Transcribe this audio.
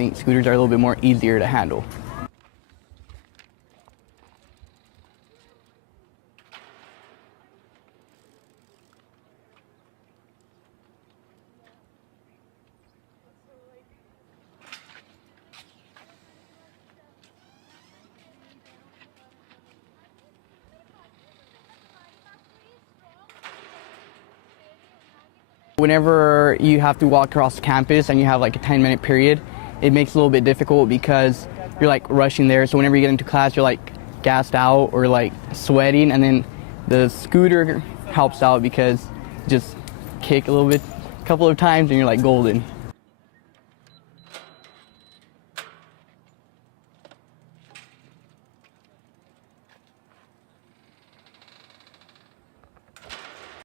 think scooters are a little bit more easier to handle. Whenever you have to walk across campus and you have like a 10-minute period, it makes it a little bit difficult because you're like rushing there. So whenever you get into class, you're like gassed out or like sweating, and then the scooter helps out because you just kick a little bit, a couple of times, and you're like golden.